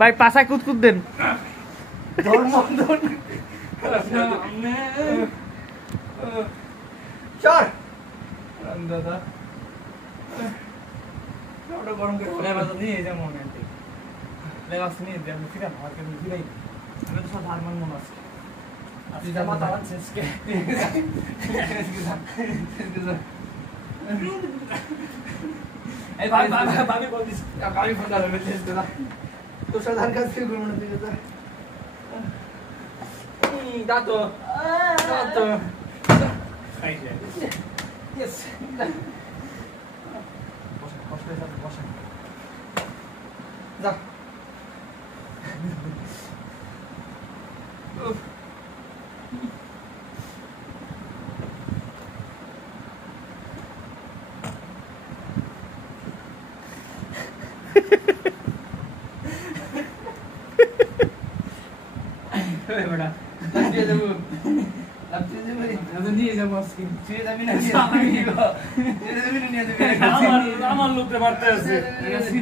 ভাই পাশায় কুদকুদ দেন গরম করে নিয়ে যা মনে নিয়ে ফিরাম ফিরাই আমি তো সব হারমান মনে আছে আমার লোকটা মারতে আছে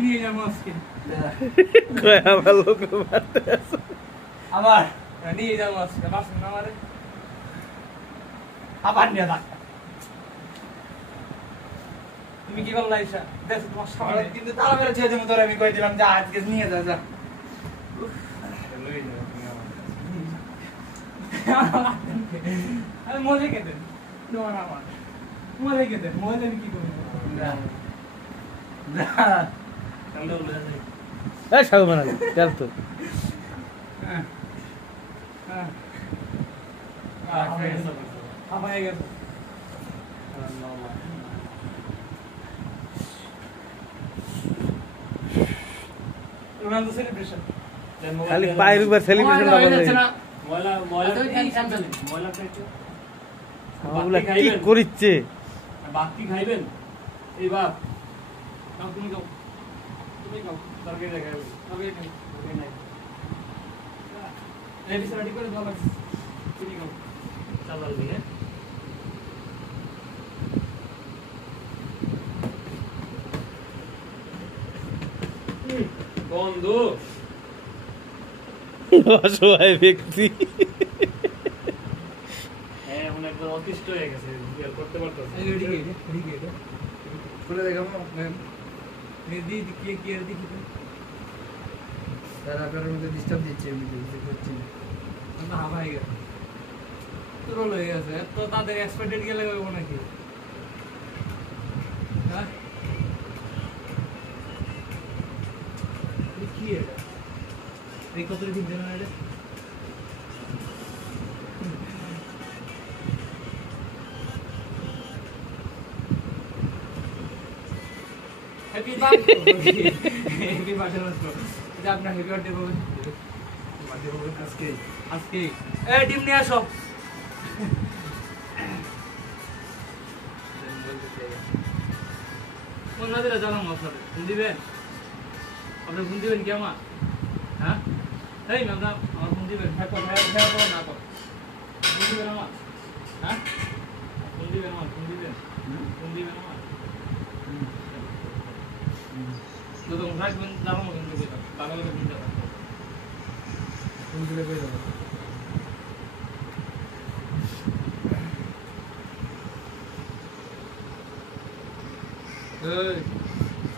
নিয়ে যাবো আজকে আমার লোক মারতে আছে আবার নিয়ে যাবো আজকে বাসন আমারে আবার নিয়ে যাক তুমি কি করলা ঈশা দেখো তোমার সামনে কিন্তু তালা মেরে ছেড়ে দেবো তোর আমি কই দিলাম যা আজকে নিয়ে যা যা মজা খেতেন তোমার আমার মজা খেতেন মজা আমি কি করবো সাগু মানা চল তো হয়ে গেছে সেলিব্রেশন খালি পায়ের উপর সেলিব্রেশনটা বলে ময়লা ময়লা ময়লা ওগুলা কি করিচ্ছে বাকি খাইবেন এই বাপ নাও তুমি খাও তরকারি দেখাই তরকারি নাই এই বিছানা ঠিক করে দাও বাস তুমি খাও চালাল দিয়ে বন্ধু অসহায় ব্যক্তি হ্যাঁ এখন একদম অতিষ্ঠ হয়ে গেছে ফেল করতে পারতেছে খুলে দেখাবো দি কি কি আর দেখি স্যার আপনার মধ্যে ডিস্টার্ব দিচ্ছে আমি বুঝতে পারছি না ভাই তোর হয়ে গেছে তো তাদের এক্সপেক্টেড গেলে হইব নাকি হ্যাঁ কি এটা এই কত দিন দেন এটা হ্যাপি বার্থডে হ্যাপি বার্থডে এটা আপনার হ্যাপি বার্থডে বলুন বার্থডে বলুন আজকে আজকে এই ডিম নিয়ে আসো কোন রাতে জানাম আপনাদের ফোন দিবেন আপনি ফোন দিবেন কি আমার হ্যাঁ এই না না আমার ফোন দিবেন হ্যাঁ কর না কর ফোন দিবেন আমার হ্যাঁ ফোন দিবেন আমার ফোন দিবেন আমার তো তো রাখবেন জানাম কিন্তু পাগল করে দিতে ফোন দিলে কই যাবো এই